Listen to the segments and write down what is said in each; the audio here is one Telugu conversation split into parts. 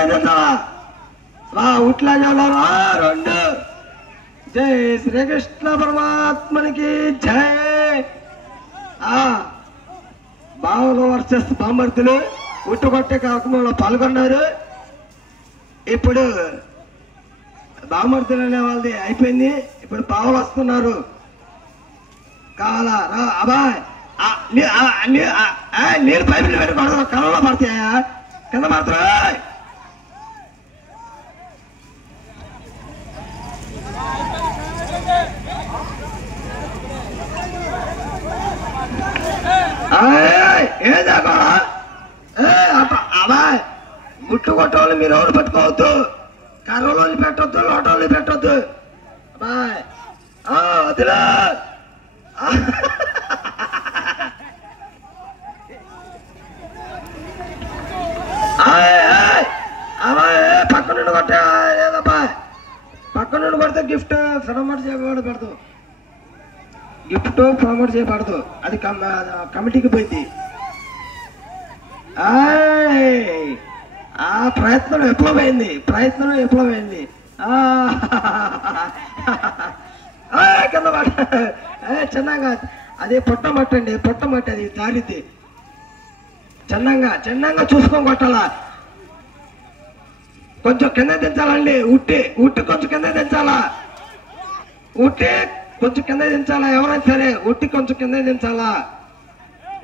కింద దించాలా రా ఉట్లా చల్లారా 2 జై శ్రీకృష్ణ పరమాత్మనికి జై. బావలు వర్సెస్ బామర్తులు ఉట్టుకొట్టే కార్యక్రమంలో పాల్గొన్నారు. ఇప్పుడు బామర్తులు అనే వాళ్ళది అయిపోయింది. ఇప్పుడు బావలు వస్తున్నారు. కావాలా రా అబ్బాయి నీరు పైపులు పెట్టుకోవడం కళ్ళలో పడతాయా కింద పడతారా. ఏదా అబ్బాయి గుట్టు కొట్టవాళ్ళు మీరు ఎవరు పట్టుకోవద్దు. కర్రలోని పెట్టొద్దు, లోటోళ్ళు పెట్టొద్దు. అబ్బాయి వదిలే అబ్బాయి పక్క నుండి కొట్టే లేదబ్బాయి. పక్క నుండి కొడితే గిఫ్ట్ ప్రమోట్ చేయబడి పెడతాం. గిఫ్ట్ ప్రమోట్ చేయబడదు, అది కమిటీకి పోయింది. ఆ ప్రయత్నం విఫలమైంది. కింద పట్ట చిన్నగా అది పొట్టమట్టండి, పొట్టమట్టి అది జారిద్ది. చిన్నంగా చూసుకొని కొట్టాలా. కొంచెం కింద దించాలండి. ఉట్టి కొంచెం కింద దించాలా. కొంచెం కింద దించాలా. ఎవరైనా సరే ఉట్టి కొంచెం కింద దించాలా.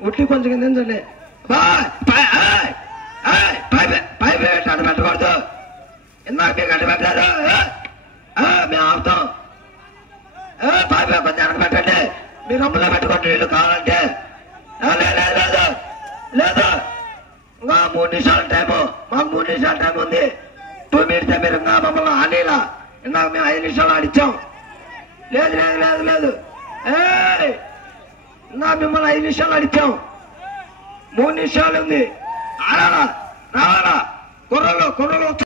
కొంచెం కింద దించండి. పైపు అడ్డు పెట్టకూడదు. ఇందాక మీకు అడ్డు పెట్టారు, మేము ఆపుతాం. పైపు కొంచెం అడ్డు పెట్టండి. మీరు రొమ్మలో పెట్టుకోండి వీళ్ళు కావాలంటే. లేదు ఇంకా 3 నిమిషాల టైము. మాకు 3 నిమిషాల టైం ఉంది. 2 మినిట్స్ మీరు ఇంకా మమ్మల్ని ఆనేలా. ఇందాక మేము 5 నిమిషాలు ఆడిచ్చాం. లేదు ఇంకా మిమ్మల్ని 5 నిమిషాలు ఆడిచ్చాం. 3 నిమిషాలు ఉంది. ఆడాలా రావాలా కుర్రలు